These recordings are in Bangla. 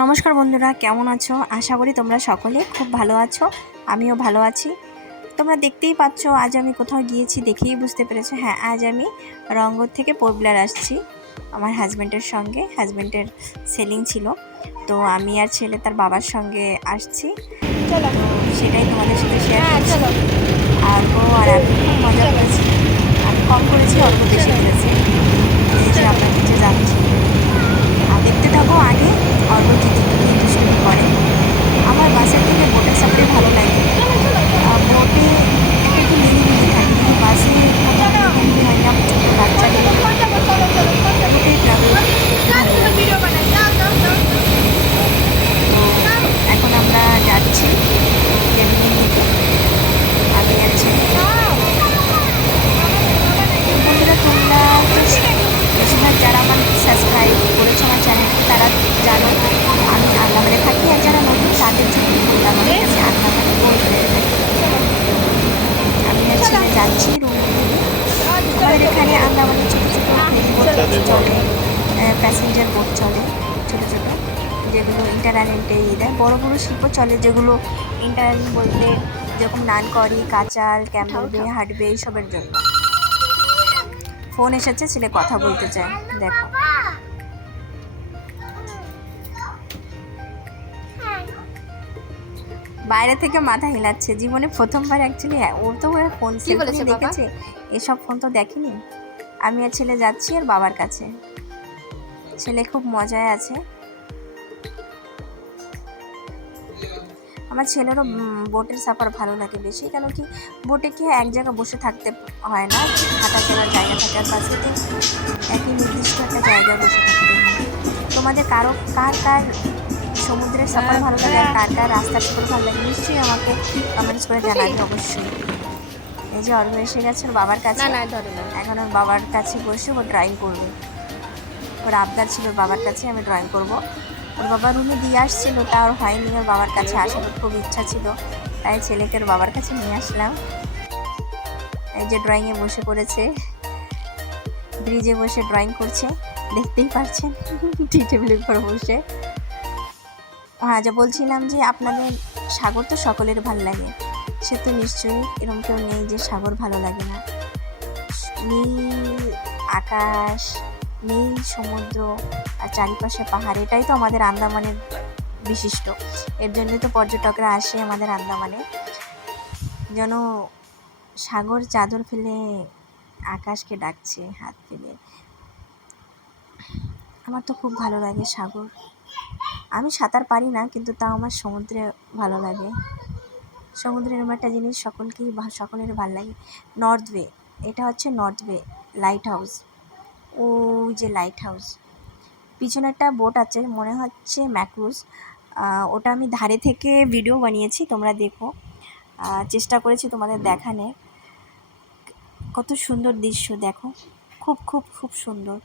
নমস্কার বন্ধুরা কেমন আছো? আশা করি তোমরা সকলে খুব ভালো আছো আমিও ভালো আছি। তোমরা দেখতেই পাচ্ছ আজ আমি কোথাও গিয়েছি দেখেই বুঝতে পেরেছ। হ্যাঁ আজ আমি রঙ্গর থেকে পোরবিলার আসছি আমার হাজব্যান্ডের সঙ্গে হাজব্যান্ডের সেলিং ছিল। তো আমি আর ছেলে তার বাবার সঙ্গে আসছি। চলো সেটাই তোমাদের সাথে শেয়ার হ্যাঁ করছি। চলো। আর ও আর আমি খুব মজা করেছি। আমি কম করেছি অল্প বেশি করেছি। আমরা নিচে যাচ্ছি। আর দেখতে থাকো আগে অল্প কি কি দুষ্টুমি করে আমার বাসের থেকে বোটের সাফারি ভালো লাগে আর বোটে একটা একটু নিরিবিলি থাকে বাসে নিরিবিলি হয় না বাচ্চা নিয়ে বোটে ট্রাভেল ভিডিও বানাই যাও যাও যাও তো এখন আমরা যাচ্ছি কেমনি দিকে আমি আর ছেলে বন্ধুরা তোমরা তো বেশিরভাগ যারা আমার সাবস্ক্রাইব করেছ আমার চ্যানেলকে তারা জানো আমি আন্দামানে থাকি আর যারা নতুন তাদের জন্য বললাম আমি আমি আন্দামানে বলতে থাকি আমি আর ছেলে যাচ্ছি রুম আমাদের এখানে আন্দামানে ছোটো ছোটো বোট চলে প্যাসেঞ্জার বোট চলে ছোটো ছোটো যেগুলো ইন্টারনেটে দেয়। বড় বড় শিল্প চলে যেগুলো ইন্টারনেট বলতে যেরকম নানকরি কাচাল ক্যাম্বেল হাটবে এইসবের জন্য। ফোন এসেছে ছেলে কথা বলতে চায় দেখো। বাইরে থেকে মাথা হিলাচ্ছে। জীবনে প্রথমবার অ্যাকচুয়ালি হ্যাঁ ওর তো ওরা ফোন বলেছে দেখেছে? এসব ফোন তো দেখেনি। আমি আর ছেলে যাচ্ছি আর বাবার কাছে। ছেলে খুব মজায় আছে। আমার ছেলেরও বোটের সাফার ভালো লাগে বেশি কেন কি বোটে কি এক জায়গায় বসে থাকতে হয় না হাঁটা চলার জায়গা থাকার পাশে একই নির্দিষ্ট একটা জায়গায় বসে থাকতে হয়। তোমাদের কারও কার কার সমুদ্রের সাফার ভালো লাগে আর কার কার রাস্তার সাফার ভালো লাগে নিশ্চয়ই আমাকে কমেন্টস করে জানাবে অবশ্যই। এই যে অর্ব এসে গেছে ওর বাবার কাছে। এখন ওর বাবার কাছে বসে ও ড্রয়িং করবে। ওর আবদার ছিল বাবার কাছে আমি ড্রয়িং করব। ওর বাবা রুমে দিয়ে আসছিল, তা ওর হয়নি। ওর বাবার কাছে আসার খুব ইচ্ছা ছিল, তাই ছেলেকে ওর বাবার কাছে নিয়ে আসলাম। এই যে ড্রয়িংয়ে বসে পড়েছে ব্রিজে বসে ড্রয়িং করছে, দেখতেই পাচ্ছেন টি টেবিলের উপর বসে। হ্যাঁ যা বলছিলাম যে আপনাদের সাগর তো সকলের ভালো লাগে, সে তো নিশ্চয়ই এরকম কেউ নেই যে সাগর ভালো লাগে না। নীল আকাশ, নীল সমুদ্র আর চারিপাশে পাহাড়, এটাই তো আমাদের আন্দামানের বিশিষ্ট। এর জন্যই তো পর্যটকরা আসে আমাদের আন্দামানে। যেন সাগর চাদর ফেলে আকাশকে ডাকছে, হাত ফেলে। আমার তো খুব ভালো লাগে সাগর। আমি সাঁতার পারি না, কিন্তু তাও আমার সমুদ্রে ভালো লাগে। সমুদ্রের একটা জিনিস সকলকেই সকলের ভালো লাগে। নর্থ ওয়ে এটা হচ্ছে নর্থ ওয়ে লাইট হাউস ও যে লাইট হাউস পিছনে একটা বোট আছে, মনে হচ্ছে ম্যাক্রুজ ওটা আমি ধারে থেকে ভিডিও বানিয়েছি, তোমরা দেখো। চেষ্টা করেছি তোমাদের দেখানে। কত সুন্দর দৃশ্য, দেখো। খুব খুব খুব সুন্দর।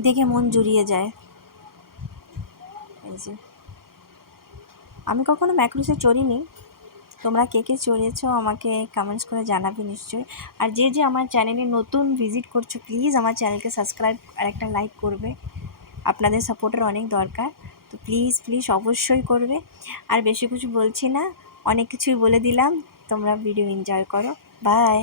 দেখে মন জুড়িয়ে যায়। এই যে। আমি কখনো ম্যাক্রুসে চড়িনি। তোমরা কে কে চড়েছো আমাকে কমেন্টস করে জানাবে নিশ্চয়ই। আর যে যে আমার চ্যানেলে নতুন ভিজিট করছ প্লিজ আমার চ্যানেলকে সাবস্ক্রাইব আর একটা লাইক করবে। আপনাদের সাপোর্টের অনেক দরকার। তো প্লিজ প্লিজ অবশ্যই করবে। আর বেশি কিছু বলছি না, অনেক কিছুই বলে দিলাম। তোমরা ভিডিও এনজয় করো। বাই